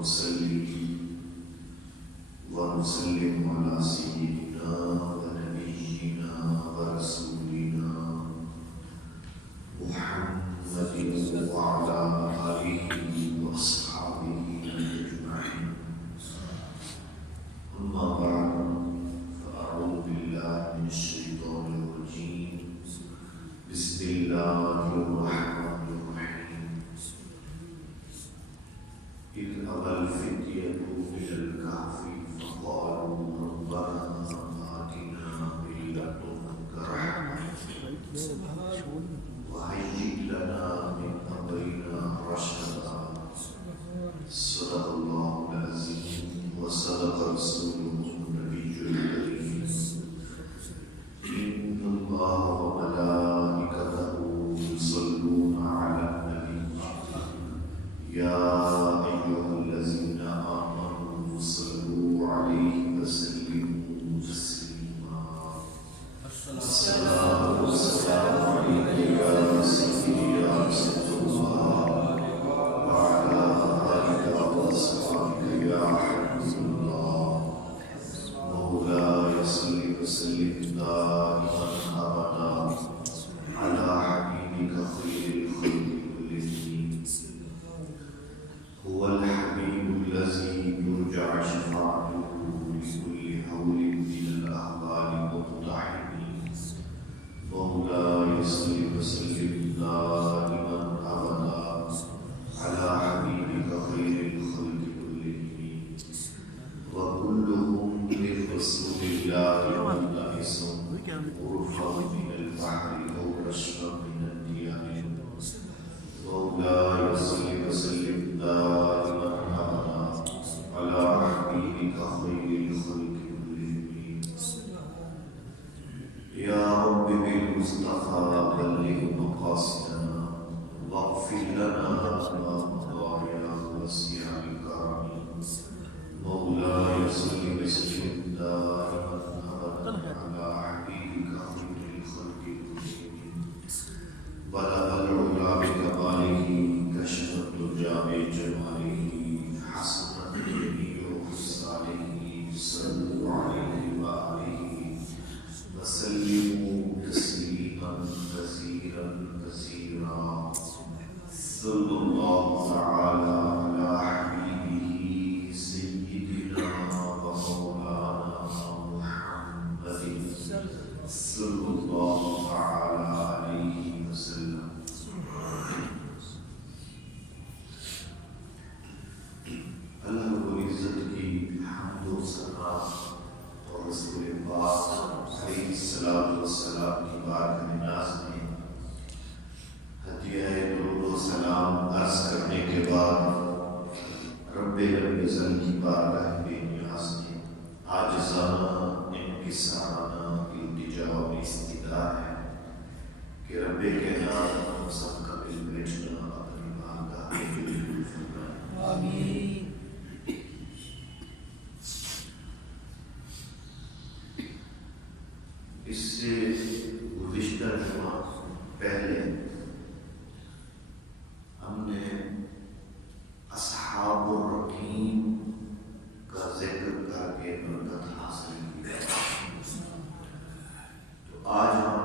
ونصلي ونسلم على سيدنا ونبينا ورسولنا محمد وعلى آله وأصحابه أجمعين. أما بعد فأعوذ بالله من الشيطان الرجيم. بسم الله الرحمن الرحيم. إذ أوى الفتية إلى الكهف فقالوا ربنا آتنا من لدنك رحمة وهيئ لنا من أمرنا رشدا. صدق الله العظيم وصدق رسوله النبي الكريم. إن الله وملائكته يصلون على النبي يا أيها الذين آمنوا صلوا عليه وسلموا تسليما. الصلاة والسلام عليك يا سيدي يا رسول الله وعلى آلك وأصحابك يا حبيب الله. مولاي صل وسلم دائما أبدا على حبيبك خير الخلق كلهم. هو الحبيب الذي يرجع شفاعته لكل حول من الأهوال مقتحم. مولاي صل وسلم دائما أبدا على حبيبك خير الخلق كلهم. وكلهم لرسول الله ملتمس غرفا من البحر أو رشفا من الديان. مولاي صل وسلم دائما أبدا على حبيبك خير الخلق كلهم. يا رب بالمصطفى بلغ مقاصدنا واغفر لنا ما مضى يا واسع الكرم. مولاي صل وسلم دائما أبدا على حبيبك خير الخلق كلهم. بلغ العلا بكماله كشف الدجى بجماله حسنت جميع خصاله. صلوا عليه وآله وسلموا تسليما كثيرا كثيرا. صلى الله تعالى على حبيبه سيدنا ومولانا محمد صلى الله تعالى عليه وسلم. اللہ رب العزت کی حمد و ثنا اور رسول پاک علیہ الصلوۃ والسلام کی بارگاہ ناز میں ہدیہ درود و سلام عرض کرنے کے بعد رب العزت کی بارگاہ بے نیاز میں عاجزانہ انکسارانہ التجا و استدعا ہے کہ رب کے نام ہم سب کا دل بیٹھنا اپنی بارگاہ میں قبول فرمائے. آمین. اس سے گزشتہ جمعہ پہلے ہم نے اصحاب الرقیم کا ذکر کر کے برکت حاصل کی. تو آج ہم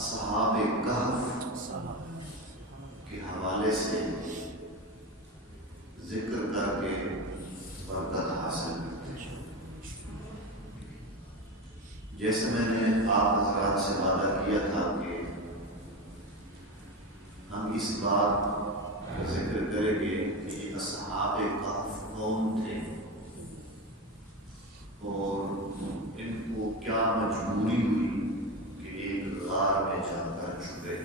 اصحاب کہف کے حوالے سے ذکر کر کے برکت حاصل کرتے ہیں. جیسے میں نے آپ حضرات سے وعدہ کیا تھا کہ ہم اس بات کا ذکر کریں گے کہ یہ اصحاب کہف کون تھے اور ان کو کیا مجبوری ہوئی کہ ایک غار میں جا کر چھپے.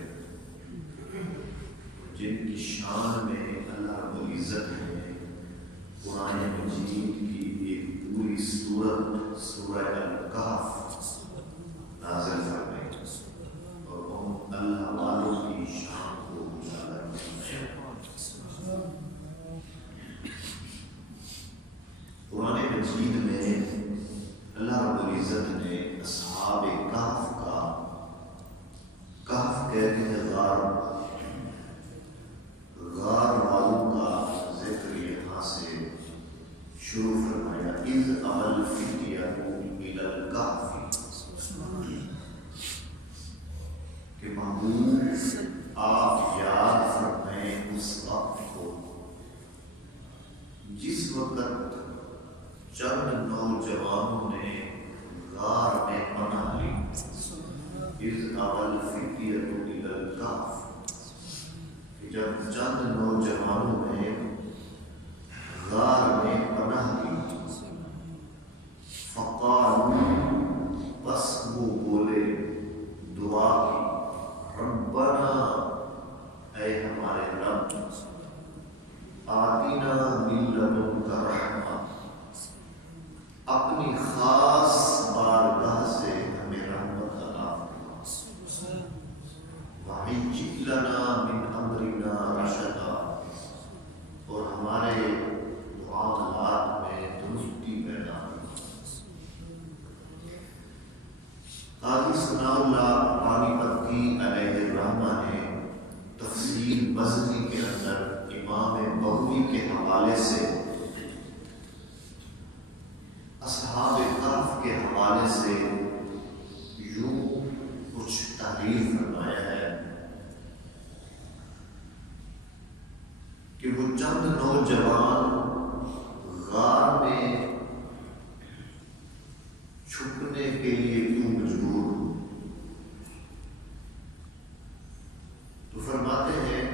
جن کی شان میں اللہ رب العزت نے قرآن مجید کی ایک پوری سورت سورہ الکہف نازل فرمائی اور ان اللہ والوں کی شان کو اجاگر فرمایا. قرآن مجید میں اللہ رب العزت نے اصحاب کہف کا کہف کہتے ہیں غار والوں کا شروع فرمایا اذ اول فتیہ الی الکہف، کہ محبوب آپ یاد فرمائیں اس وقت کو جس وقت چند نوجوانوں نے غار میں پناہ لی. اذ اول فتیہ الی الکہف، کہ جب چند نوجوانوں نے غار میں پناہ لی. فقالوا، بس وہ بولے، دعا کی، ربنا، اے ہمارے رب، آتنا من لدنک رحمہ، اپنی خاص بارگاہ سے ہمیں رحمت عطا فرما، وہیئ لنا من امرنا رشدا، اور ہمارے معاملات میں درستی پیدا ہو. قاضی ثناء اللہ پانی پتی علیہ الرحمہ نے تفسیر مزنی کے اندر امام بغوی کے حوالے سے اصحاب کہف کے حوالے سے یوں کچھ تحریر فرمایا ہے کہ وہ چند نوجوان غار میں چھپنے کے لیے کیوں مجبور ہوئے. تو فرماتے ہیں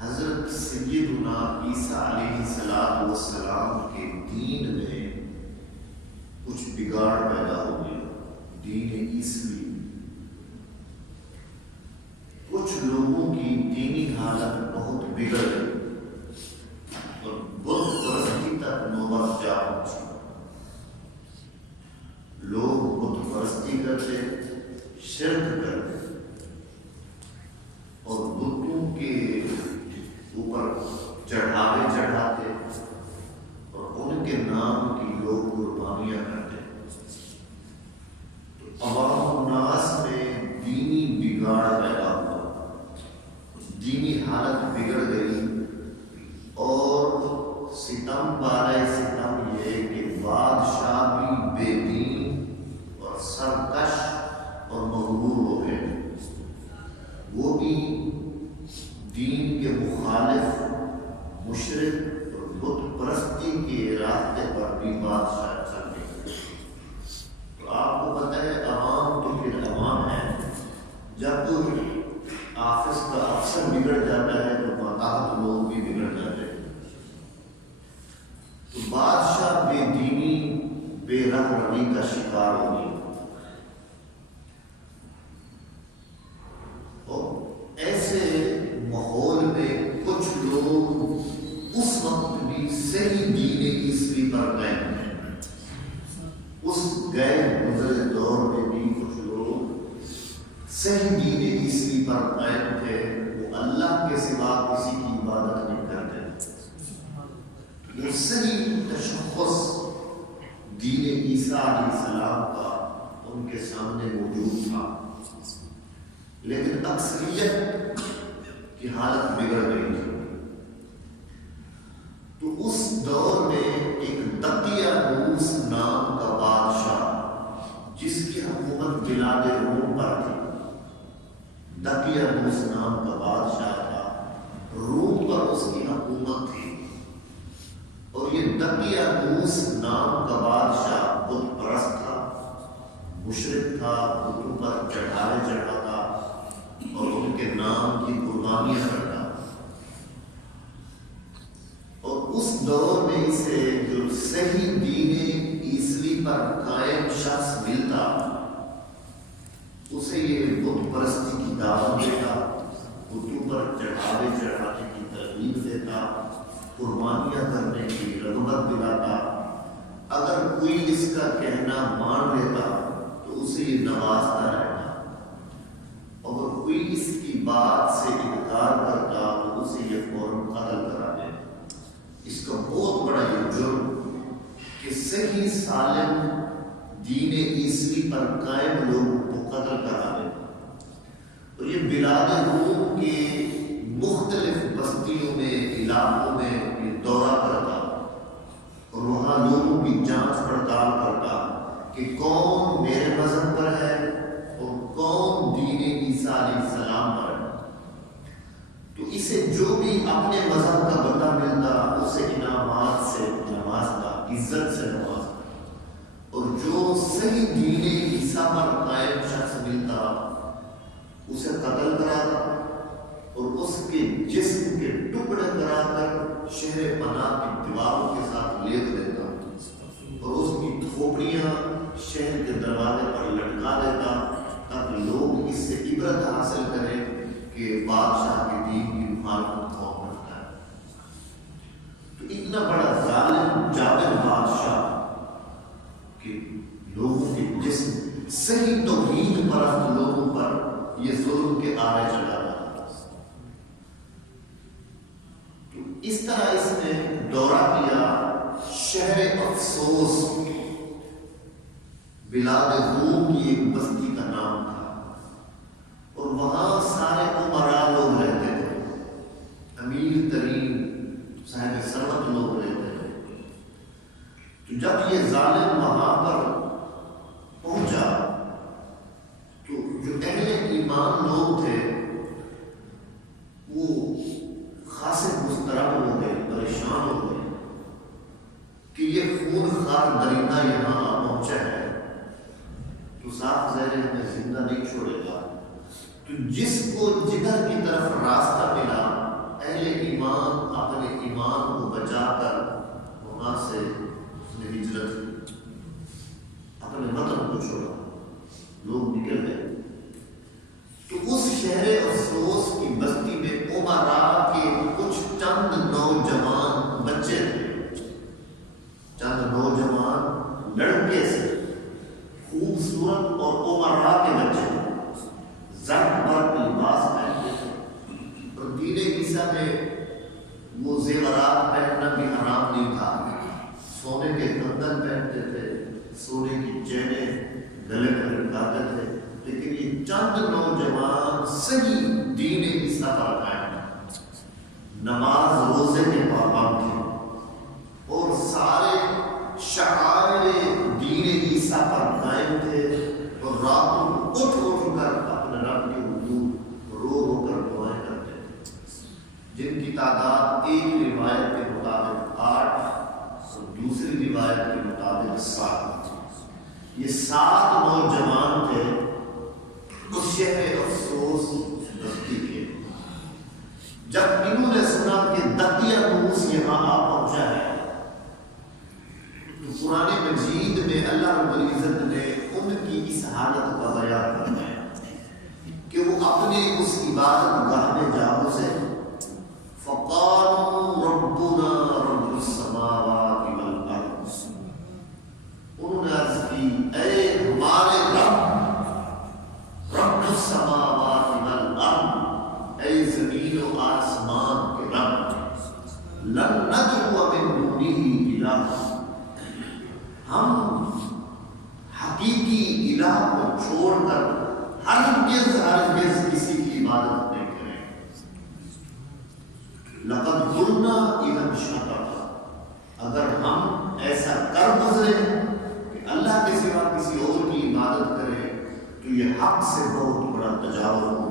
حضرت سیدنا عیسیٰ علیہ السلام کے دین میں کچھ بگاڑ پیدا ہو گیا. دین عیسوی، کچھ لوگوں کی دینی حالت بہت بگڑ گئی اور بت پرستی تک نوبت جا پہنچی. لوگ بت پرستی کرتے، شرک کرتے اور بتوں کے اوپر چڑھاوے چڑھاتے اور ان کے نام کی لوگ قربانیاں کرتے. تو عوام الناس میں دینی بگاڑ پیدا ہوا، دینی حالت بگڑ گئی، اور ستم بارے ستم یہ کہ بادشاہ بھی بے دین اور سرکش اور مغرور ہو گئے. وہ بھی دین کے مخالف، مشرک اور بت پرستی کے راستے پر بھی بادشاہ چل گئے. تو آپ کو پتہ ہے عوام تو پھر عوام ہے، جب آفس کا افسر بگڑ جاتا ہے تو ماتحت لوگ بھی بگڑ جاتے ہیں. تو بادشاہ بے دینی، بے رحمانی کا شکار ہو گیا. ایسے ماحول میں کچھ لوگ اس وقت بھی صحیح دین عیسوی پر قائم ہیں. اس غیر گزرے دور میں بھی کچھ لوگ صحیح دین عیسوی پر قائم تھے. وہ اللہ کے سوا کسی کی عبادت نہیں کرتے. وہ صحیح تشخص دین عیسیٰ علیہ السلام کا ان کے سامنے موجود تھا، لیکن اکثریت کی حالت بگڑ گئی تھی. تو اس دور میں ایک دقیانوس نام کا بادشاہ، جس کی حکومت بلاد روم پر تھی. دقیانوس نام کا بادشاہ تھا، روم پر اس کی حکومت تھی. اور یہ دقیانوس نام کا بادشاہ بت پرست تھا، مشرک تھا، بتوں پر چڑھاوے چڑھاتا اور ان کے نام کی قربانیاں کرتا. اور اس دور میں اسے جو صحیح دین عیسوی پر قائم شخص ملتا، اسے یہ بت پرستی کی دعوت دیتا، بتوں پر چڑھاوے چڑھانے کی ترغیب دیتا، قربانیاں کرنے کی رغبت دلاتا. اگر کوئی اس کا کہنا مان لیتا تو اسے یہ نوازتا رہتا، اگر کوئی اس کی بات سے انکار کرتا تو اسے یہ فوراً قتل کرا دیتا. اس کا بہت بڑا یہ جرم کہ صحیح سالم دین عیسوی پر قائم لوگوں کو قتل کرا دیتا. اور یہ بلاد روم کے مختلف بستیوں میں، علاقوں میں یہ دورہ کرتا عزت سے نوازا. اور جو صحیح دین عیسیٰ پر قائم شخص ملتا اسے قتل کراتا اور اس کے جسم کے ٹکڑے کرا کر شہر پناہ کی دیواروں کے ساتھ لیپ دیتا اور اس کی تھوپڑیاں شہر کے دروازے پر لٹکا دیتا تاکہ لوگ اس سے عبرت حاصل کریں کہ بادشاہ کے دین کی مخالفت کون کرتا ہے. تو اتنا بڑا ظالم جابر بادشاہ کہ لوگوں کے جسم صحیح توحید پرست لوگوں پر یہ ظلم کے آرے چلا رہا تھا. تو اس طرح اس نے دورہ کیا شہر افسوس بلاد روم کی ایک بستی کا نام تھا اور وہاں سارے امراء لوگ رہتے تھے, امیر ترین صاحب ثروت لوگ رہتے تھے. تو جب یہ ظالم وہاں پر پہنچا تو جو اہل ایمان لوگ تھے وہ خاصے مضطرب ہو گئے, پریشان ہو گئے کہ یہ خون خوار درندہ یہاں پہنچا ہے تو صاف ظاہر ہمیں زندہ نہیں چھوڑے گا. تو جس کو جدھر کی طرف راستہ ملا اہل ایمان اپنے ایمان کو بچا کر وہاں سے اس نے ہجرت کی, اپنے وطن کو چھوڑا, لوگ نکل گئے. تو اس شہر افسوس کی بستی میں امراء کے کچھ چند نوجوان بچے تھے, چند نوجوان لڑکے سے خوبصورت اور امراء کے بچے زرق برق لباس پہنتے تھے اور دین عیسیٰ میں وہ زیورات پہننا بھی حرام نہیں تھا. سونے کے کنگن پہنتے تھے, سونے کی چینیں گلے پر لٹکاتے تھے, لیکن یہ چند نوجوان صحیح دین عیسیٰ پر قائم تھے, نماز روزے کے پابند تھے اور سارے شعائر دین عیسیٰ پر قائم تھے اور راتوں اٹھ کر اپنے رب کے حضور رو کر دعائیں کرتے تھے, جن کی تعداد ایک روایت کے مطابق 8 اور دوسری روایت کے مطابق 7. یہ 7 نوجوان تھے اس شہر افسوس بستی کے. جب انہوں نے سنا کہ دقیانوس یہاں آ پہنچا ہے تو قرآن مجید میں اللہ رب العزت نے ان کی اس حالت کا بیان فرمایا کہ وہ اپنے اس عبادت گاہ میں جا گزرے. فقالوا ربنا رب السماوات والارض, انہوں نے عرض کی اے ہمارے رب السماوات والارض, اے زمین و آسمان کے رب, لن ندعو من دونه الہ, ہم حقیقی الہ کو چھوڑ کر ہرگز کسی کی عبادت نہیں کریں. لقد قلنا اذا شططا, اگر ہم ایسا کر گزرے کہ اللہ کے سوا کسی اور کی عبادت کریں تو یہ حق سے بہت بڑا تجاوز ہو.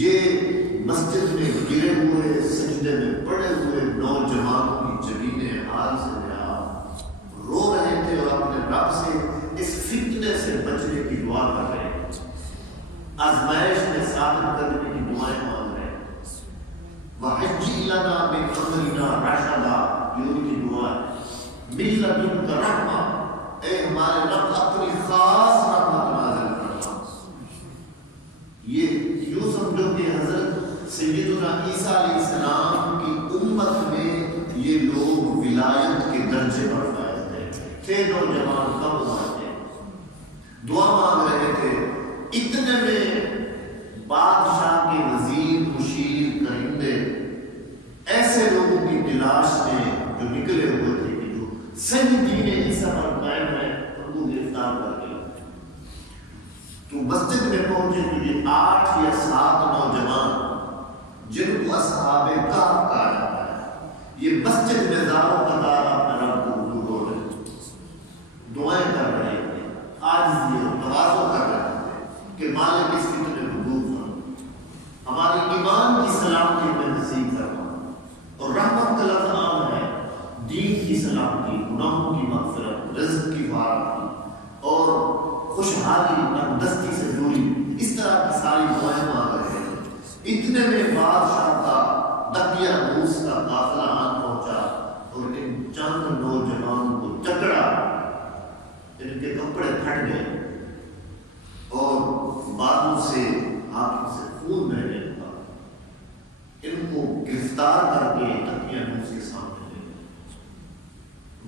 یہ مسجد میں گرے ہوئے سجدے میں پڑے ہوئے نوجوانوں کی جبینیں حال سے رو رہے تھے اور اپنے رب سے اس فتنے سے بچنے کی دعا کر رہے ہیں, آزمائش میں ثابت کرنے کی دعائیں مانگ رہے ہیں. وَحَجِّ لَنَا مِنْ أَمْرِنَا رَشَدًا, یہ ان کی دعا ہے. مِنْ لَدُنْكَ رَحْمَةً, اے ہمارے رب اپنی خاص رحمت نازل کرنا. یہ یوں سمجھو کہ حضرت سیدنا عیسیٰ علیہ السلام کی امت میں یہ لوگ ولایت کے درجے پر تھے. نوجوان کم عمر تھے, دعا مانگ رہے تھے. اتنے میں بادشاہ کے وزیر, مشیر, کرندے ایسے لوگوں کی تلاش میں جو نکلے ہوئے تھے کہ جو صحیح دین عیسیٰ پر قائم ہے ان کو گرفتار کر کے تو مسجد میں پہنچے. تو یہ 8 یا 7 نوجوان جن کو اصحاب کہف کہا جاتا ہے, یہ مسجد میں زاروں قطار اپنے رب کو رو رہے تھے, دعائیں کر رہے تھے, عاجزی اور تواضع کر رہے تھے کہ مالک اس فتنے کو دور فرما, ہماری ایمان کی سلامتی میں نصیب فرما. اور رحمت کا لفظ عام ہے, دین کی خوشحالی اور دستی سے جڑی، اس طرح کی ساری دعائیں مانگ رہے ہیں۔ اتنے میں بادشاہ کا دقیانوس کا قافلہ آن پہنچا اور ان چند نوجوانوں کو جکڑا، ان کے کپڑے پھٹ گئے اور بازو سے ہاتھوں سے خون بہنے لگا۔ ان کو گرفتار کر کے دقیانوس کے سامنے لے گئے۔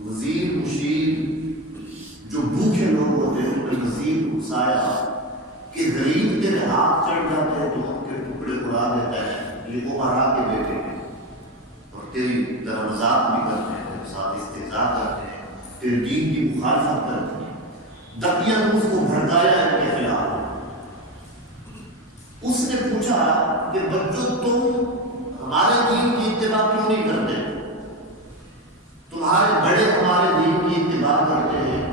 وزیر مشیر جو بھوکے لوگ ہوتے ہیں ان نے وزیر کو اکسایا کہ غریب تیرے ہاتھ چڑھ جاتے ہیں تو ان کے ٹکڑے اڑا دیتا ہے، یہ امراء کے بیٹے ہیں اور تیری طرح مذاق بھی کرتے ہیں، تیرے ساتھ استہزاء کرتے ہیں، تیرے دین کی مخالفت کرتے ہیں۔ دقیانوس کو بھڑکایا ان کے خلاف۔ اس نے پوچھا کہ بچوں تم ہمارے دین کی اتباع کیوں نہیں کرتے؟ تمہارے بڑے ہمارے دین کی اتباع کرتے ہیں،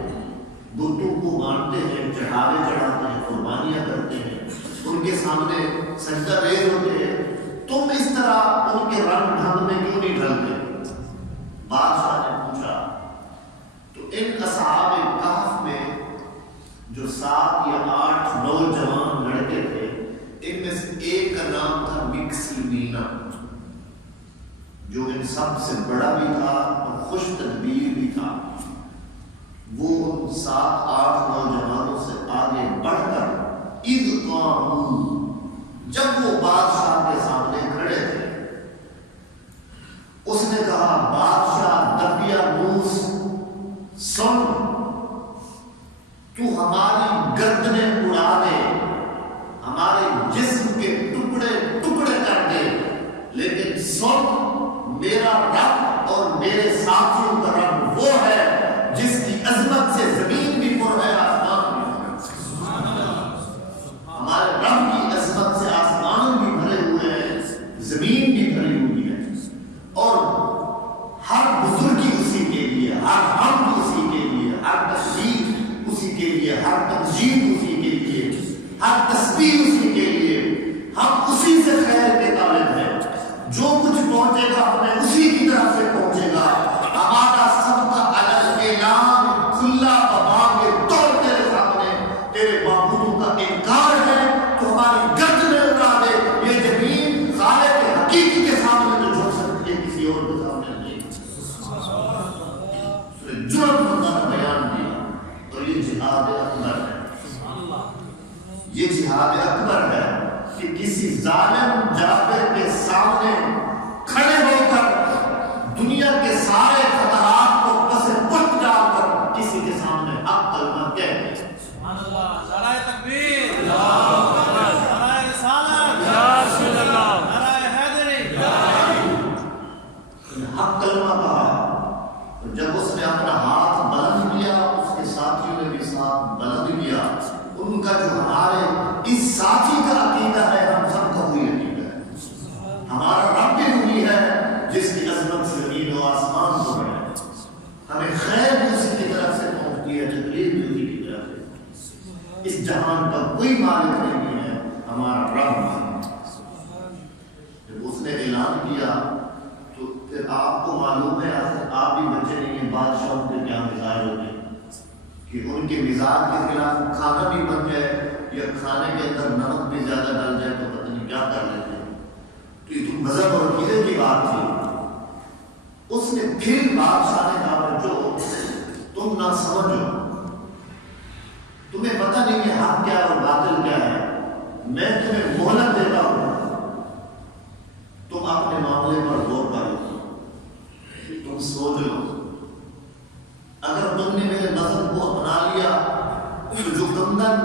بتوں کو مانتے ہیں، چڑھاوے چڑھاتے ہیں، قربانیاں کرتے ہیں، ان کے سامنے سجدہ ریز ہوتے ہیں، تم اس طرح ان کے رنگ ڈھنگ میں کیوں نہیں ڈھلتے؟ بادشاہ نے پوچھا تو ان اصحاب کہف میں جو 7 یا 8 نوجوان لڑکے تھے، ان میں سے ایک کا نام تھا مکسیمینا، جو ان سب سے بڑا بھی تھا اور خوش تدبیر بھی تھا۔ وہ ان 7-8 نوجوانوں سے آگے بڑھ کر اذ قاموا، جب وہ بادشاہ کے سامنے کھڑے تھے، اس نے کہا بادشاہ دقیانوس سن، تو ہماری گردنیں اڑا دے، ہمارے جسم کے ٹکڑے ٹکڑے کر دے، لیکن سن، میرا رب اور میرے ساتھیوں کا رب وہ ہے جس کی عظمت سے زمین بھی پر ہے، آسمان بھی پر ہے۔ ہمارے رب کی عظمت سے آسمان بھی بھرے ہوئے ہیں، زمین بھی بھری ہوئی ہے، اور ہر بزرگی اسی کے لیے، ہر حمد اسی کے لیے، ہر تسبیح اسی کے لیے، ہر تمجید اسی کے لیے، ہر تسبیح اسی کے لیے۔ ہم اسی سے خیر کے طالب ہیں، جو کچھ پہنچے گا ہمیں اسی کی طرف سے پہنچے گا۔ ہمارا سب کا اعلان کھلا باب طور تیرے سامنے، تیرے معبودوں کا انکار ہے تو ہماری گردنیں اڑا دے۔ یہ زمین خالق حقیقی کے سامنے تو جھک سکتی ہے، کسی اور کے سامنے نہیں۔ جرم ہوتا ہے بیان دیا، اور یہ جہاد اکبر ہے، یہ جہاد اکبر ہے کہ کسی ظالم جابر کے سامنے کھڑے ہو کر دنیا کے سارے خطرات کو پس پشت ڈال کر کسی کے سامنے حق کلمہ کہہ دے۔ سبحان اللہ، نعرہ تکبیر، اللہ اکبر، نعرہ رسالت، یا رسول اللہ، نعرہ حیدری، حق کلمہ کہا۔ جب اس نے اپنا ہاتھ بلند کیا، اس کے ساتھیوں نے بھی ساتھ بلند کیا۔ ان کا جو ہمارے اس ساتھی کا عقیدہ ہے، ہم سب کا وہی عقیدہ ہے۔ ہمارا رب بھی وہی ہے جس کی عظمت زمین و آسمان کو ہے۔ ہمیں خیر بھی اسی کی طرف سے پہنچتی ہے، تکلیف بھی اسی کی طرف سے۔ اس جہان کا کوئی مالک نہیں ہے، ہمارا رب ہے۔ جب اس نے اعلان کیا تو پھر آپ کو معلوم ہے، آپ بھی بچے نہیں ہیں، بادشاہوں کے کیا مزاج ہوتے ہیں کہ ان کے مزاج کے خلاف کھانا بھی بن جائے یا کھانے کے اندر نمک بھی زیادہ ڈال جائے تو پتہ نہیں کیا کر لیتے ہیں۔ تو یہ تو مذہب اور عقیدے کی بات تھی۔ اس نے پھر بادشاہ نے کہا بچوں تم نہ سمجھو، تمہیں پتہ نہیں ہے حق کیا اور باطل کیا ہے، میں تمہیں مہلت دیتا ہوں، تم اپنے معاملے پر غور کرو، تم سوچ لو۔ اگر تم نے میرے مذہب کو اپنا لیا تو جو کندن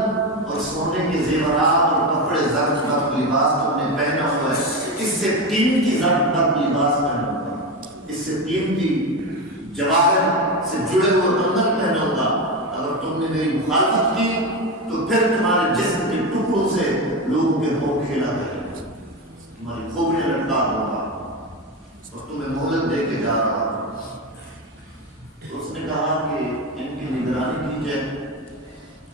اور سونے کے زیورات اور کپڑے زرد پر لباس تم نے پہنا ہوا ہے، اس سے قیمتی زرد پر لباس پہنا ہوگا، اس سے قیمتی جواہر سے جڑے ہوئے کندن پہنا ہوگا۔ اگر تم نے میری مخالفت کی تو پھر تمہارے جسم کے ٹکڑوں سے لوگوں کے منہ کھیلا کرے گا، تمہاری کھوپڑیاں لٹکا ہوگا اور تمہیں مہلت دے کے جا رہا ہے۔ تو اس نے کہا کہ ان کی نگرانی کی جائے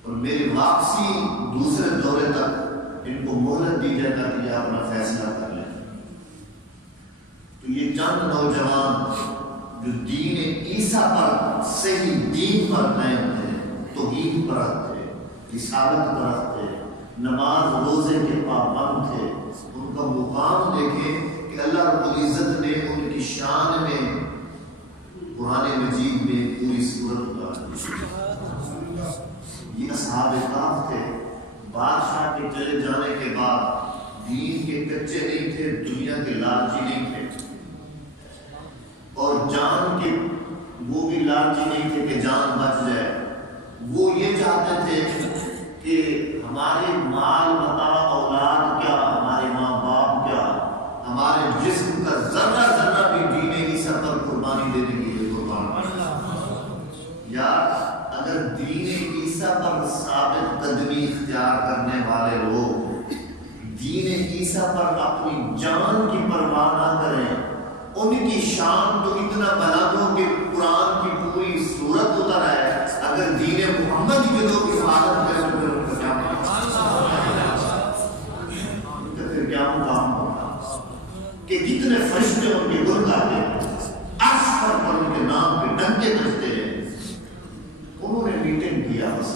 اور میری واپسی دوسرے دورے تک ان کو مہلت دی جائے تاکہ یہ اپنا فیصلہ کر لیں۔ تو یہ چند نوجوان جو دین عیسیٰ پر، صحیح دین پر قائم تھے، توحید پر تھے، رسالت پرست تھے، نماز روزے کے پابند تھے، ان کا مقام دیکھیں کہ اللہ رب العزت نے ان کی شان میں قرآن مجید میں پوری صورت اتاری۔ یہ اصحاب کہف تھے، بادشاہ کے چلے جانے کے بعد دین کے کچے نہیں تھے، دنیا کے لالچی نہیں تھے، اور جان کے وہ بھی لالچی نہیں تھے کہ جان بچ جائے۔ وہ یہ چاہتے تھے کہ ہمارے مال متاع اولاد کیا، ہمارے ماں باپ کیا، ہمارے جسم کا ذرہ ذرہ بھی دین عیسیٰ پر قربانی دینے کے لیے قربان۔ یار اگر دین عیسیٰ پر ثابت قدمی اختیار کرنے والے لوگ دین عیسیٰ پر اپنی جان کی پرواہ نہ کریں، ان کی شان تو اتنا بلند ہو کہ قرآن کی پوری صورت اتر ہے، اگر دین محمد کے لوگ حفاظت کریں تو پھر ان کا کیا مقام ہوگا کہ کتنے فرشتے ان کے گل گاتے ہیں، عرش پر ان کے نام پہ ڈنکے بجتے ہیں۔ انہوں نے میٹنگ کیا، بس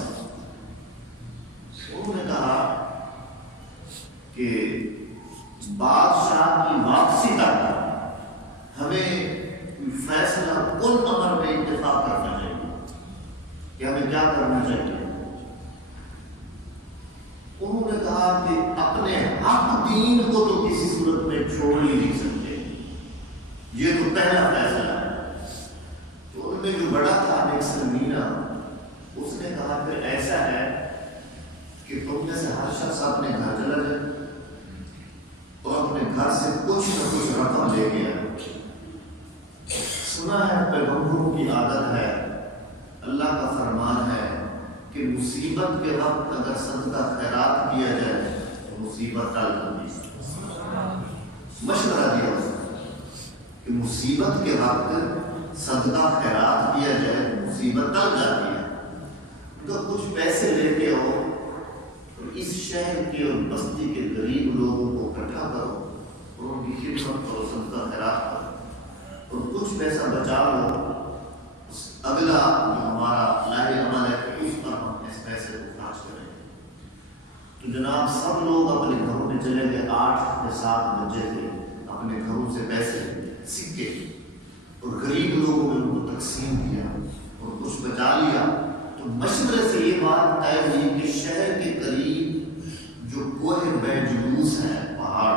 انہوں نے کہا کہ بادشاہ کی واپسی تک ہمیں فیصلہ کل امر میں اتفاق کرنا چاہیے کہ ہمیں کیا کرنا چاہیے۔ انہوں نے کہا کہ اپنے حق دین کو تو کسی صورت میں چھوڑ ہی نہیں سکتے، یہ تو پہلا فیصلہ ہے۔ تو ان میں جو بڑا تھا ایک سلمینہ، اس نے کہا پھر ایسا ہے کہ تم میں سے ہر شخص اپنے گھر چلا جائے اور اپنے گھر سے کچھ نہ کچھ رقم لے گیا۔ سنا ہے پیغمبروں کی عادت ہے، اللہ کا فرمان ہے کہ مصیبت کے وقت اگر صدقہ خیرات کیا جائے تو مصیبت ٹل جاتی ہے۔ مشورہ دیا اس نے کہ مصیبت کے وقت صدقہ خیرات کیا جائے تو مصیبت ٹل جاتی ہے، تو کچھ پیسے لے کے آؤ اور اس شہر کے اور بستی کے غریب لوگوں کو اکٹھا کرو اور ان کی خدمت کرو، صدقہ خیرات کرو، اور کچھ پیسہ بچا لو، اگلا جو ہمارا لاہی عمل ہے اس پر ہم اس پیسے کو خرچ کریں۔ تو جناب سب لوگ اپنے گھروں میں چلے گئے، 8 یا 7 بجے تھے، اپنے گھروں سے پیسے سکے اور غریب لوگوں میں ان کو تقسیم کیا اور کچھ بچا لیا۔ تو مشورے سے یہ بات طے ہوئی کہ شہر کے قریب جو کوہ بے جلوس ہے، پہاڑ،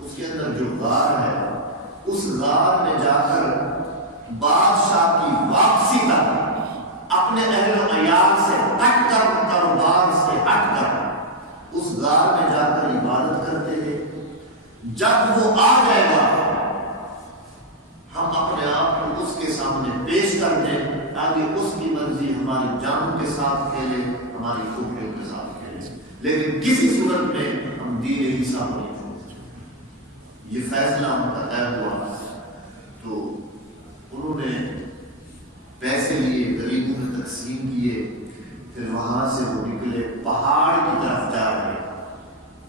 اس کے اندر جو غار ہے، اس غار میں جا کر بادشاہ کی واپسی تک اپنے اہل و عیال سے ہٹ کر، کاروبار سے ہٹ کر اس غار میں جا کر عبادت کرتے تھے۔ جب وہ آ جائے گا ہم اپنے آپ کو اس کے سامنے پیش کر دیں تاکہ اس کی مرضی ہماری جانوں کے ساتھ کھیلے، ہماری کھوپڑیوں کے ساتھ کھیلے، لیکن کسی صورت میں ہم دین عیسیٰ کو نہیں چھوڑتے۔ یہ فیصلہ ان کا طے ہوا۔ تو انہوں نے پیسے لیے، غریبوں میں تقسیم کیے، پھر وہاں سے وہ نکلے، پہاڑ کی طرف جا رہے۔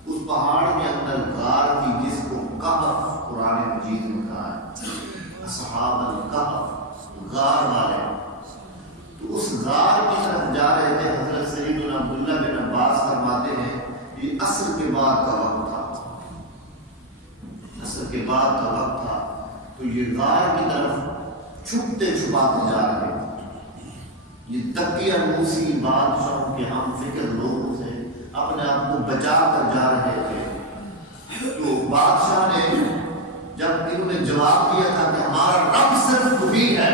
اس پہاڑ کے اندر غار تھی جس کو کہف قرآن مجید میں کہا ہے، اصحاب الکہف، غار والے۔ تو اس غار کی طرف جا رہے تھے۔ حضرت سیدنا عبداللہ بن عباس فرماتے ہیں یہ عصر کے بعد کا وقت تھا، عصر کے بعد کا وقت تھا۔ تو یہ غار کی طرف چھپتے چھپاتے جا رہے تھے۔ یہ تقیہ موسی بادشاہوں کے ہم فکر لوگوں سے اپنے آپ کو بچا کر جا رہے تھے۔ تو بادشاہ نے جب انہوں نے جواب دیا تھا کہ ہمارا رب صرف وہی ہے،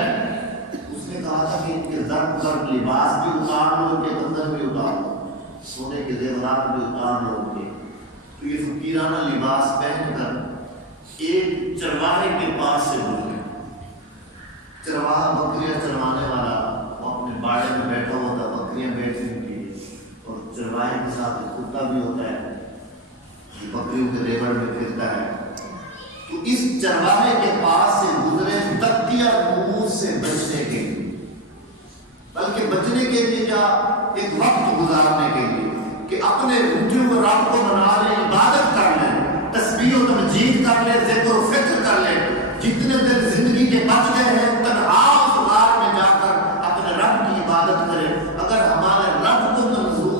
اس نے کہا تھا کہ ان کے ضرب پر لباس بھی اتار لو، ان کے اندر بھی اتار لو، سونے کے زیورات بھی اتار لو ان کے۔ تو یہ فقیرانہ لباس پہن کر ایک چرواہے کے پاس سے گزرے۔ چرواہا بکریاں چروانے والا وہ اپنے باڑے میں بیٹھا ہوا تھا، بکریاں بیٹھی ہوئی، اور چرواہے کے ساتھ ایک کتا بھی ہوتا ہے جو بکریوں کے ریوڑ میں پھرتا ہے۔ تو اس چرواہے کے پاس سے گزرے تقیہ موس سے بچنے کے لیے، بلکہ بچنے کے لیے کیا، ایک وقت گزارنے کے لیے کہ اپنے روٹے ہوئے رب کو منا لیں، عبادت کر لیں، تسبیح و تمجید کر لیں، ذکر و فکر کر لیں۔ جتنے دن زندگی کے بچ گئے ہیں تنہا اس غار میں جا کر اپنے رب کی عبادت کریں۔ اگر ہمارے رب کو منظور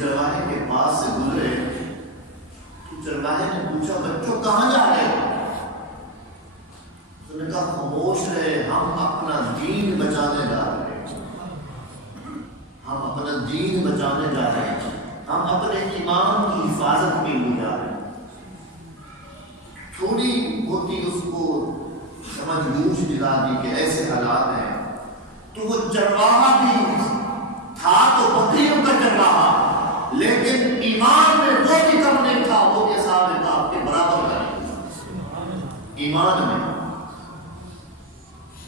چرواہے کے پاس سے گزرے تو چرواہے نے پوچھا بچوں کہاں جا رہے ہو؟ انہوں نے کہا خاموش رہے، ہم اپنا دین بچانے جا رہے ہیں، ہم اپنا دین بچانے جا رہے ہیں، ہم اپنے ایمان کی حفاظت کے لیے جا رہے ہیں۔ تھوڑی ہوتی اس کو سمجھ بوجھ دلا دی کہ ایسے حالات ہیں، تو وہ چرواہا بھی تھا تو بکریوں کا چرواہا، لیکن ایمان میں وہ بھی کم نہیں تھا، وہ بھی اصحاب کہف کے برابر کا نہیں تھا ایمان میں۔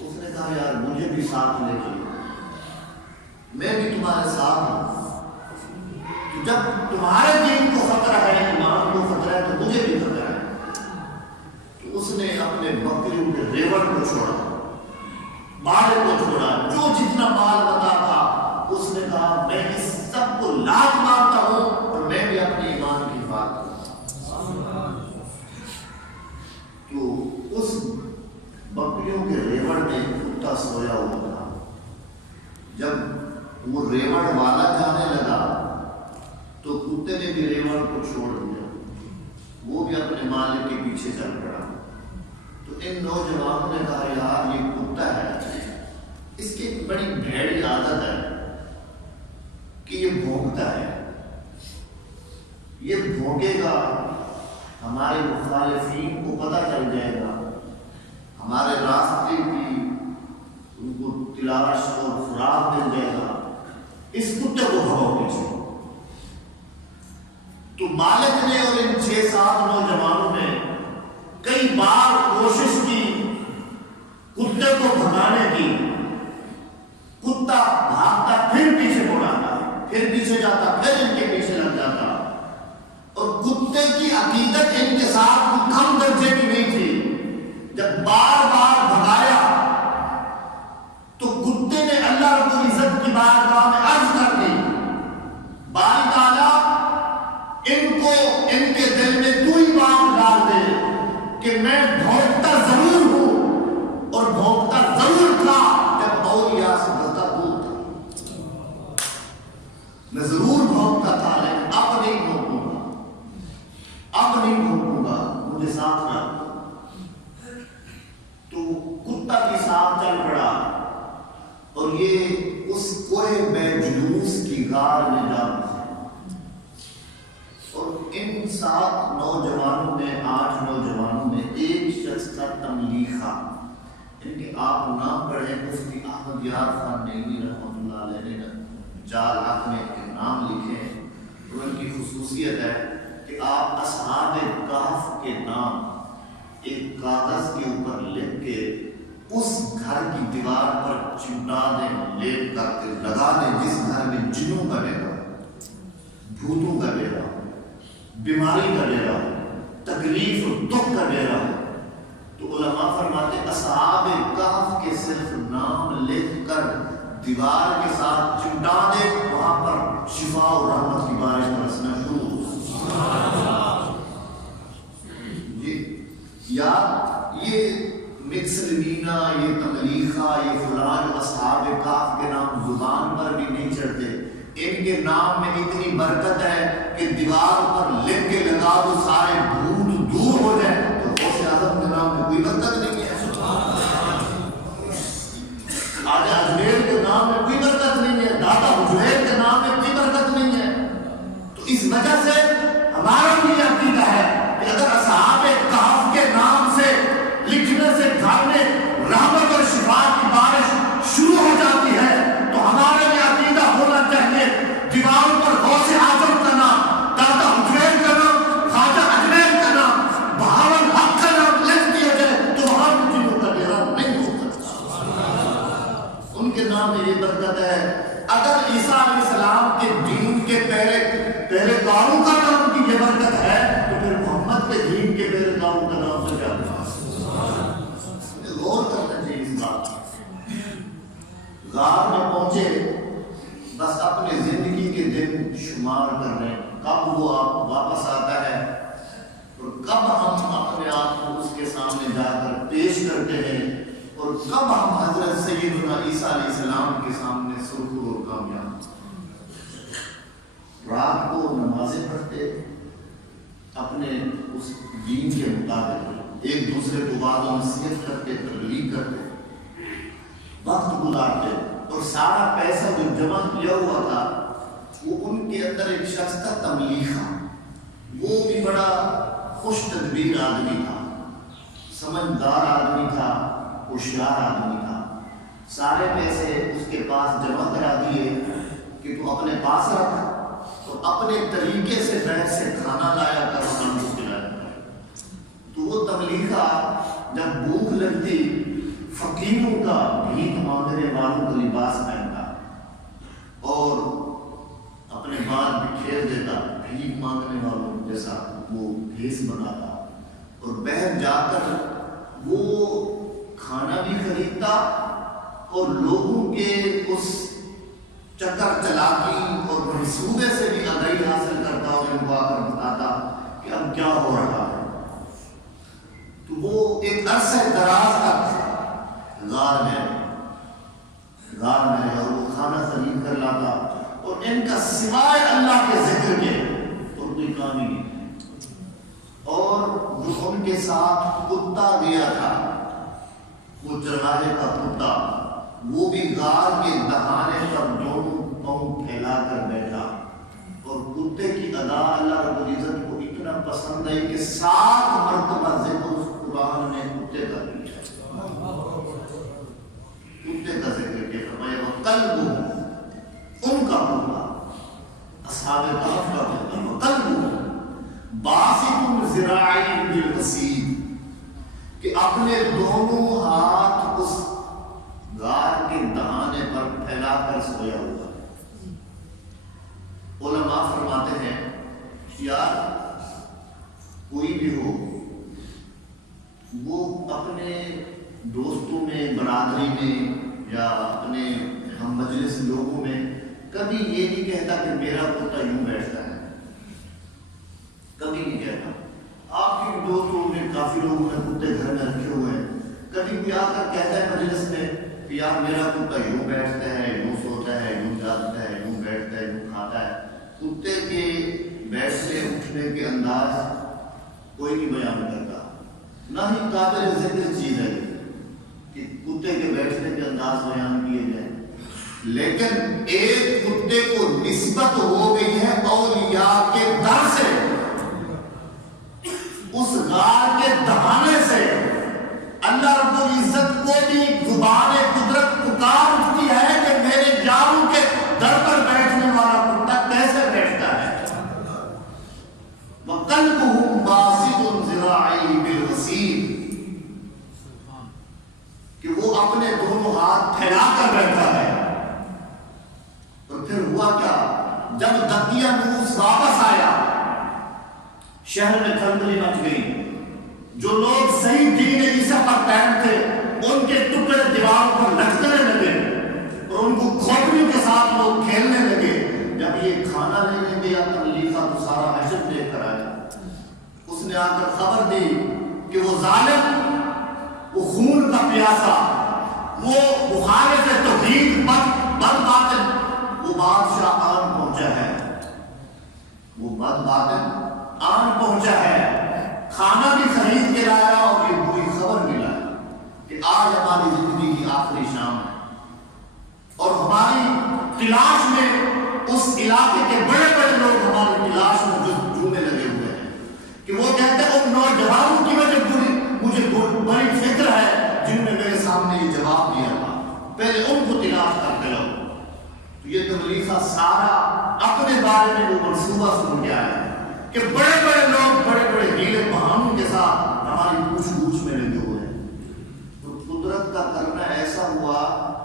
اس نے کہا یار مجھے بھی ساتھ لے چلو، میں بھی تمہارے ساتھ ہوں، جب تمہارے دین کو خطرہ ہے، ایمان کو خطرہ ہے، تو مجھے بھی خطرہ ہے۔ تو اس نے اپنے بکریوں کے ریوڑ کو چھوڑا، باڑے کو چھوڑا، جو جتنا مال بتا تھا اس نے کہا میں اس سب کو لاز مارتا ہوں اور میں بھی اپنے ایمان کی بات کرتا ہوں۔ تو اس بکریوں کے ریوڑ میں کتا سویا ہوا تھا، جب وہ ریوڑ والا جانے لگا تو کتے نے بھی ریوڑ کو چھوڑ دیا، وہ بھی اپنے مالک کے پیچھے چل پڑا۔ تو ان نوجوانوں نے کہا یار یہ کتا ہے، اس کی ایک بڑی بھیڑی عادت ہے کہ یہ بھونکتا ہے، یہ بھونکے گا، ہمارے مخالفین کو پتہ چل جائے گا، ہمارے راستے کی ان کو تلاش اور فراغ مل جائے گا، اس کتے کو بھگاؤ پیچھے۔ تو مالک نے اور ان 6-7 نوجوانوں نے کئی بار کوشش کی کتے کو بھگانے کی، کتا بھاگتا پھر پیچھے مڑ آتا، پھر پیچھے جاتا، پھر ان کے پیچھے لگ جاتا، اور کتے کی عقیدت ان کے ساتھ کم درجے کی نہیں تھی۔ جب بار بار بھگایا تو کتے نے اللہ رب العزت کی بارگاہ میں عرض کر دی باری تعالیٰ ان کو ان کے دل میں تو ہی بات ڈال دے کہ میں بھونکتا ضرور ہوں اور بھونکتا ضرور تھا جب اولیاء سے بہتا دور تھا، میں ضرور بھونکتا تھا لیکن اب نہیں بھونکوں گا، اب نہیں بھونکوں گا، مجھے ساتھ رکھ۔ تو کتا بھی ساتھ چل پڑا اور یہ اس کوہ بے جلوس کی غار میں جا پہنچے۔ اور ان 7 نوجوانوں میں 8 نوجوانوں میں ایک شخص کا تملیخہ، ان کے آپ نام پڑھیں، مفتی احمد یار خان نیمی رحمۃ اللہ علیہ نے جال حق میں کے نام لکھے، اور ان کی خصوصیت ہے کہ آپ اصحاب کہف کے نام ایک کاغذ کے اوپر لکھ کے اس گھر کی دیوار پر چمٹا دیں، لیپ کر کے لگا دیں جس گھر میں جنوں کا ڈیرا، بھوتوں کا ڈیرا، بیماری کا ڈیرا، تکلیف اور دکھ کا ڈیرا۔ تو علماء فرماتے اصحاب کہف کے صرف نام لکھ کر دیوار کے ساتھ چمٹا دے، وہاں پر شفا اور رحمت کی بارش برسنا شروع ہو۔ یا یہ مکسلمینا، یہ تملیخہ، یہ فلان اصحاب کہف کے نام زبان پر بھی نہیں چڑھتے، ان کے نام میں اتنی برکت ہے کہ دیوار پر لکھ کے لگا تو سارے بھوت دور ہو جائے۔ تو غوث اعظم کے نام میں کوئی برکت نہیں ہے، خواجہ اجمیر کے نام میں کوئی برکت نہیں ہے، داتا حجویر کے نام میں کوئی برکت نہیں ہے۔ تو اس وجہ سے ہمارا بھی یہ عقیدہ ہے کہ اگر اصحاب کہف کے نام سے لکھنے سے گھر میں رحمت اور شفا کی بارش شروع ہو جاتی ہے تو ہمارا یہ عقیدہ ہونا چاہیے دیواروں پر غوث اعظم کا نام، داتا حجویر کا نام، خواجہ اجمیر کا نام، بہاول حق کا نام لکھ دیا جائے تو وہاں بھی جنوں کا ڈیرا نہیں ہو سکتا۔ ان کے نام میں یہ برکت ہے۔ اگر عیسیٰ علیہ السلام کے دین کے پہلے کاروں کا نام کی یہ برکت ہے تو پھر محمد کے دین کے پہلے کاروں کا نام سے کیا غور کرنا چاہیے اس بات۔ غار میں پہنچے، بس اپنے زندگی کے دن شمار کر رہے ہیں، کب وہ آپ واپس آتا ہے اور کب ہم اپنے آپ کو اس کے سامنے جا کر پیش کرتے ہیں اور کب ہم حضرت سیدنا عیسیٰ علیہ السلام کے سامنے سرخرو اور کامیاب۔ رات اپنے اس دین کے مطابق ایک دوسرے کو وعظ و نصیحت کرتے، تبلیغ کرتے، وقت گزارتے، اور سارا پیسہ جو جمع کیا ہوا تھا وہ ان کے اندر ایک شخص تھا تملیخا، وہ بھی بڑا خوش تدبیر آدمی تھا، سمجھدار آدمی تھا، ہوشیار آدمی تھا۔ سارے پیسے اس کے پاس جمع کرا دیے کہ تو اپنے پاس رکھ، اور اپنے طریقے سے بیٹھ سے کھانا لایا کر کھانا کو کھلایا کر۔ تو وہ تملیخا جب بھوک لگتی فقیروں کا، بھیک مانگنے والوں کا لباس پہنتا اور اپنے بال بکھیر دیتا، بھیک مانگنے والوں جیسا وہ بھیس بناتا، اور باہر جا کر وہ کھانا بھی خریدتا اور لوگوں کے اس چکر چلاکی اور منصوبے سے بھی آگاہی حاصل کرتا اور ان کو آ کر بتاتا کہ اب کیا ہو رہا ہے۔ تو وہ ایک عرصہ دراز تک غار میں اور وہ کھانا خرید کر لاتا، اور ان کا سوائے اللہ کے ذکر کے اور کوئی کام ہی نہیں۔ اور جو ان کے ساتھ کتا گیا تھا، وہ چرواہے کا کتا، وہ بھی غار کے دہانے پر دونوں پاؤں پھیلا کر بیٹھا، اور کتے کی ادا اللہ رب العزت کو اتنا پسند آئی کہ 7 مرتبہ ذکر اس قرآن نے کتے کا کیا، کتے کا ذکر کیا، فرمایا وَقَلْبُهُ، ان کا کتا، اصحاب کہف کا کتا، وَقَلْبُهُ باسط ذراعیہ بالوسیل، کہ اپنے دونوں ہاتھ اس غار کے دہانے پر پھیلا کر سویا ہوا۔ علماء فرماتے ہیں یار کوئی بھی ہو، وہ اپنے دوستوں میں، برادری میں، یا اپنے ہم مجلس لوگوں میں کبھی یہ نہیں کہتا کہ میرا کتا یوں بیٹھتا ہے، کبھی نہیں کہتا۔ آپ کے دوستوں میں کافی لوگوں نے کتے گھر میں رکھے ہوئے ہیں، کبھی بھی آ کر کہتا ہے مجلس میں کہ یار میرا کتا یوں بیٹھتا ہے، یوں سوتا ہے، یوں جاگتا ہے، یوں بیٹھتا ہے، یوں کھاتا ہے۔ کتے کے بیٹھنے اٹھنے کے انداز کوئی نہیں بیان کرتا، نہ ہی قابل ذکر چیز ہے کہ کتے کے بیٹھنے کے انداز بیان کیے جائیں، لیکن ایک کتے کو نسبت ہو گئی ہے اولیاء کے در سے، اس غار کے دہانے سے اللہ رب العزت کو بھی زبان قدرت پکار اٹھتی ہے کہ میرے جاروں کے در پر بیٹھنے والا کتا کیسے بیٹھتا ہے۔ وَقَلْبُهُ بَاسِطٌ ذِرَاعَيْهِ بِالْوَسِيلِ، کہ وہ اپنے دونوں ہاتھ پھیلا کر بیٹھا ہے۔ اور پھر ہوا کیا، جب دقیانوس واپس آیا، شہر میں کھلبلی مچ گئی، جو لوگ صحیح دین عیسیٰ پر قائم تھے ان کے ٹکڑے دیواروں پر لٹکنے لگے، اور ان کو کھوپڑیوں کے ساتھ لوگ کھیلنے لگے۔ جب یہ کھانا لینے گیا تملیخا تو سارا حشر لے کر آیا، اس نے آ کر خبر دی کہ وہ ظالم، وہ خون کا پیاسا، وہ مخالف توحید بد باطل، وہ بادشاہ آن پہنچا ہے، وہ بد باطل آن پہنچا ہے، کھانا بھی خرید کے لایا اور یہ بری خبر بھی لایا کہ آج ہماری زندگی کی آخری شام ہے، اور ہماری تلاش میں اس علاقے کے بڑے بڑے لوگ ہماری تلاش میں جھومنے لگے ہوئے ہیں کہ وہ کہتے ہیں ان نوجوانوں کی وجہ مجھے بڑی فکر ہے جن نے میرے سامنے یہ جواب دیا تھا، پہلے ان کو تلاش کرتے لو۔ تو یہ تملیخا سارا اپنے بارے میں وہ منصوبہ سن گیا ہے کہ بڑے بڑے لوگ بڑے بڑے ہیلے بہانوں کے ساتھ ہماری پوچھ گچھ میں لگے ہوئے ہیں۔ تو قدرت کا کرنا ایسا ہوا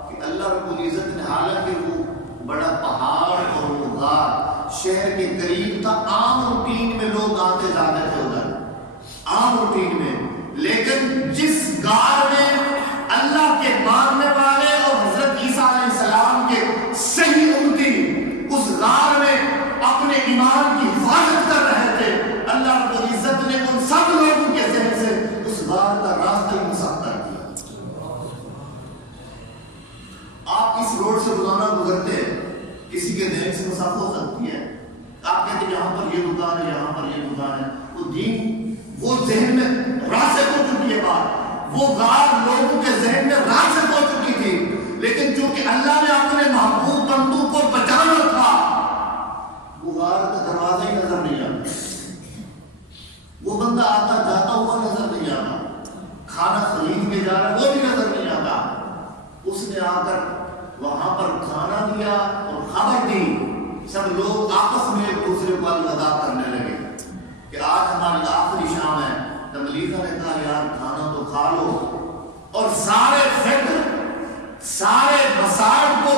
کہ اللہ رب العزت نے، حالانکہ وہ بڑا پہاڑ اور وہ غار شہر کے قریب تھا، عام روٹین میں لوگ آتے جاتے تھے ادھر، عام روٹین میں، لیکن جس غار میں اللہ کے ماننے والے اور حضرت عیسیٰ علیہ السلام کے صحیح امتی اس غار میں اپنے ایمان کی حفاظت کر رہے تھے، اللہ رب العزت نے ان سب لوگوں کے ذہن سے اس غار کا راستہ ہی مسخ کر دیا۔ آپ اس روڈ سے روزانہ گزرتے ہیں، کسی کے ذہن سے مسخ ہو سکتی ہے، آپ کہتے ہیں یہاں پر یہ دکان ہے، یہاں پر یہ دکان ہے، وہ دین وہ ذہن میں راسخ ہو چکی ہے بات، وہ غار لوگوں کے ذہن میں راسخ ہو چکی تھی، لیکن چونکہ اللہ نے اپنے محبوب بندوں کو بچانا تھا، وہ غار کا دروازہ ہی نظر نہیں آتا، وہ بندہ آتا جاتا ہوا نظر نہیں آتا، کھانا خرید کے جا رہا ہے وہ بھی نظر نہیں آتا۔ اس نے آ کر وہاں پر کھانا دیا اور خبر دی، سب لوگ آپس میں ایک دوسرے کو الوداع کرنے لگے کہ آج ہماری آخری شام ہے۔ تبلیغہ نے کہا یار کھانا تو کھا لو، اور سارے فکر سارے مسائل کو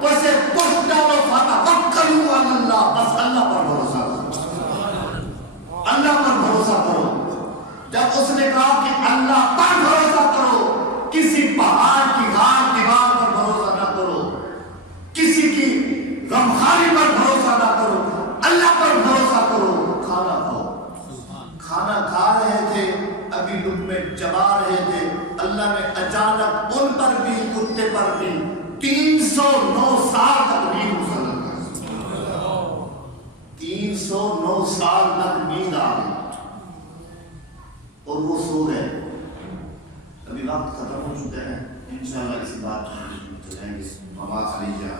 پس پشت ڈالو، فتوکلوا علی اللہ، بس اللہ پر بھروسہ کرو، اللہ پر بھروسہ کرو۔ جب اس نے کہا کہ اللہ پر بھروسہ کرو، کسی پہاڑ کی غار دیوار پر بھروسہ نہ کرو، کسی کی غمخاری پر بھروسہ نہ کرو، اللہ پر بھروسہ کرو، کھانا کھاؤ۔ کھانا کھا رہے تھے، ابھی لقمے چبا رہے تھے، اللہ نے اچانک ان پر بھی کتے پر بھی 309 سال تک نیند مسلط کر دی، 309 سال تک نیند آ گئی اور وہ سو گئے۔ ابھی وقت ختم ہو چکا ہے، انشاءاللہ اس بات پر چلیں گے، نماز نہیں جا